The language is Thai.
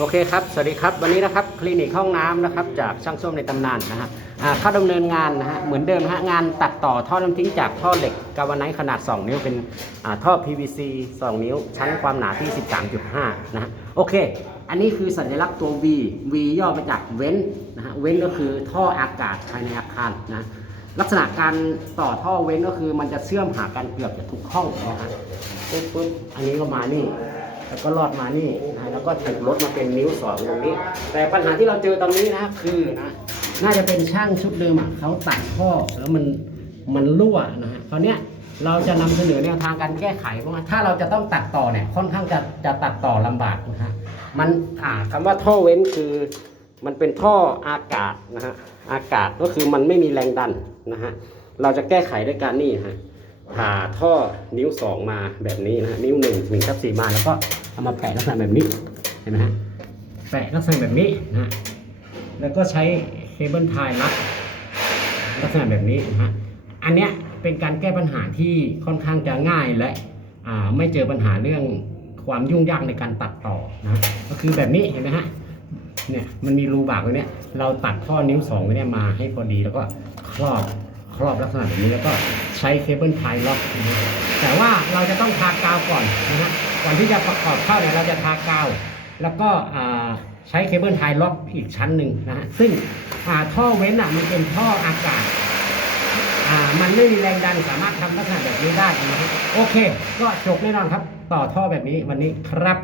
โอเคครับ สวัสดีครับ วันนี้นะครับ คลินิกห้องน้ำนะครับ จากช่างส้มในตำนานนะฮะเข้าดำเนินงานนะฮะ เหมือนเดิมฮะ งานตัดต่อท่อน้ำทิ้งจากท่อเหล็กกาวไนท์ขนาด 2 นิ้วเป็นอ่าท่อ PVC 2 นิ้ว ชั้นความหนาที่ 13.5 นะฮะ โอเค อันนี้คือสัญลักษณ์ตัว V V ย่อมาจากเว้นนะฮะ เว้นก็คือท่ออากาศภายในอาคารนะ ลักษณะการต่อท่อเว้นก็คือมันจะเชื่อมหากันเกือบจะทุกห้องนะฮะ ปุ๊บปุ๊บอันนี้ก็มานี่ แล้วก็ลอดมานี่นะแล้วก็ถูกลดมาเป็นนิ้วสองตรงนี้ แต่ปัญหาที่เราเจอตอนนี้นะคือนะน่าจะเป็นช่างชุดเดิมอะเขาตัดท่อแล้วมันมันรั่วนะฮะคราวเนี้ยเราจะนำเสนอแนวทางการแก้ไขเพราะว่าถ้าเราจะต้องตัดต่อเนี่ยค่อนข้างจะจะตัดต่อลำบากนะฮะมันอ่าคำว่าท่อเว้นคือมันเป็นท่ออากาศนะฮะอากาศก็คือมันไม่มีแรงดันนะฮะเราจะแก้ไขด้วยการนี่ฮะ ผ่าท่อนิ้วสองมาแบบนี้นะนิ้วหนึ่งหนึ่งทับสี่มาแล้วก็เอามาแปะลักษณะแบบนี้เห็นไหมฮะแปะลักษณะแบบนี้นะแล้วก็ใช้เคเบิลไทยรัดลักษณะแบบนี้นะฮะอันเนี้ยเป็นการแก้ปัญหาที่ค่อนข้างจะง่ายและอ่าไม่เจอปัญหาเรื่องความยุ่งยากในการตัดต่อนะก็คือแบบนี้เห็นไหมฮะเนี่ยมันมีรูบากไว้เนี่ยเราตัดข้อนิ้วสองเนี่ยมาให้พอดีแล้วก็ครอบ ครอบลักษณะแบบนี้แล้วก็ใช้เคเบิลไทยล็อกแต่ว่าเราจะต้องทากาวก่อนนะฮะก่อนที่จะประกอบเข้าเนี่ยเราจะทากาว แล้วก็ใช้เคเบิลไทยล็อกอีกชั้นหนึ่งนะฮะซึ่งท่อเว้นอะมันเป็นท่ออากาศอ่ามันไม่มีแรงดันสามารถทำลักษณะแบบนี้ได้นะฮะโอเค ก็จบแน่นอนครับ ต่อท่อแบบนี้วันนี้ครับ